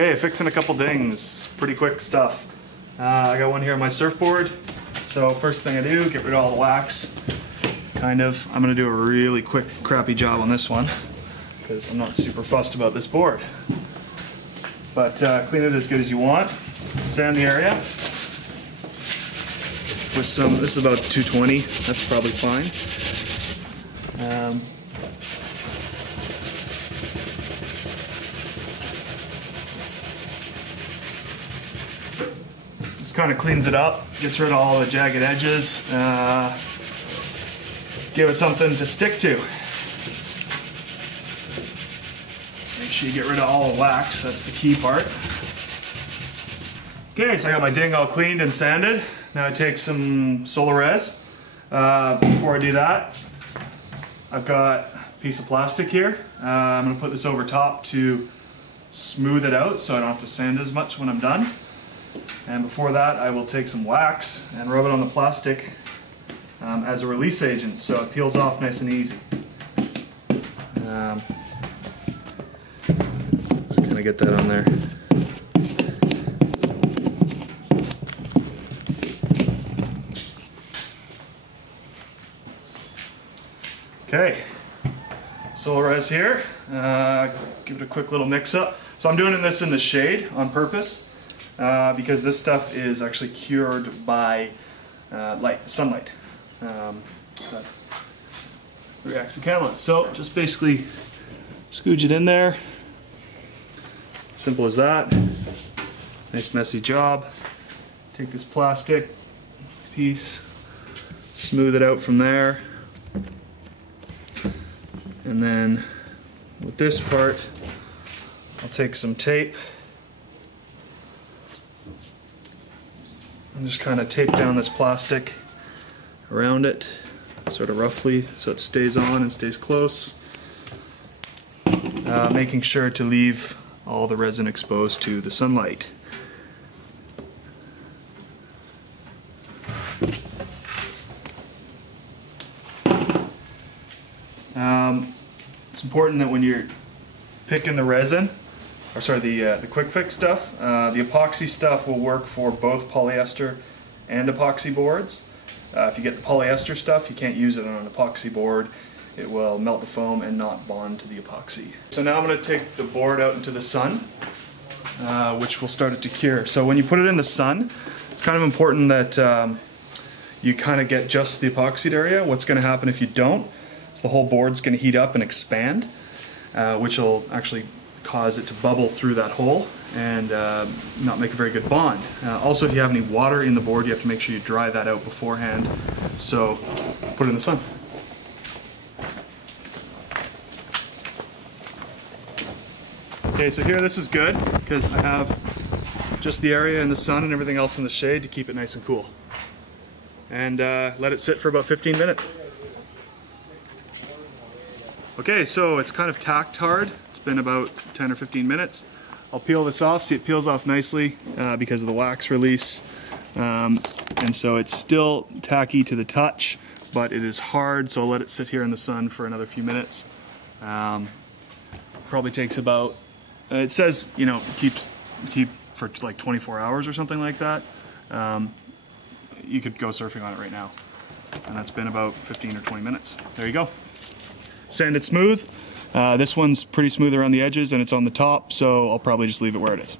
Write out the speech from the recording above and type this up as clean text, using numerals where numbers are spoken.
Okay, fixing a couple dings, pretty quick stuff. I got one here on my surfboard. So first thing I do, get rid of all the wax. I'm gonna do a really quick, crappy job on this one because I'm not super fussed about this board. But clean it as good as you want. Sand the area with some, this is about 220, that's probably fine. This kind of cleans it up, gets rid of all the jagged edges, give it something to stick to. Make sure you get rid of all the wax, that's the key part. Okay, so I got my ding all cleaned and sanded. Now I take some solar res. Before I do that, I've got a piece of plastic here. I'm going to put this over top to smooth it out so I don't have to sand as much when I'm done. And before that, I will take some wax and rub it on the plastic as a release agent so it peels off nice and easy. Just kind of get that on there. Okay, solar res here. Give it a quick little mix up. So I'm doing this in the shade on purpose because this stuff is actually cured by sunlight. That reacts to camera. So just basically scooge it in there. Simple as that. Nice messy job. Take this plastic piece, smooth it out from there. And then with this part, I'll take some tape and just kind of tape down this plastic around it, sort of roughly, so it stays on and stays close. Making sure to leave all the resin exposed to the sunlight. It's important that when you're picking the resin, or sorry, the quick fix stuff, the epoxy stuff will work for both polyester and epoxy boards. If you get the polyester stuff, you can't use it on an epoxy board. It will melt the foam and not bond to the epoxy. So now I'm going to take the board out into the sun, which will start it to cure. So when you put it in the sun, it's kind of important that you kind of get just the epoxied area. What's going to happen if you don't? So the whole board's going to heat up and expand, which will actually cause it to bubble through that hole and not make a very good bond. Also, if you have any water in the board, you have to make sure you dry that out beforehand. So put it in the sun. Okay, so here this is good because I have just the area in the sun and everything else in the shade to keep it nice and cool. And let it sit for about 15 minutes. Okay, so it's kind of tacked hard. It's been about 10 or 15 minutes. I'll peel this off. See, it peels off nicely because of the wax release. And so it's still tacky to the touch, but it is hard, so I'll let it sit here in the sun for another few minutes. Probably takes about, it says, you know, keep for like 24 hours or something like that. You could go surfing on it right now. And that's been about 15 or 20 minutes. There you go. Sand it smooth. This one's pretty smooth around the edges and it's on the top, so I'll probably just leave it where it is.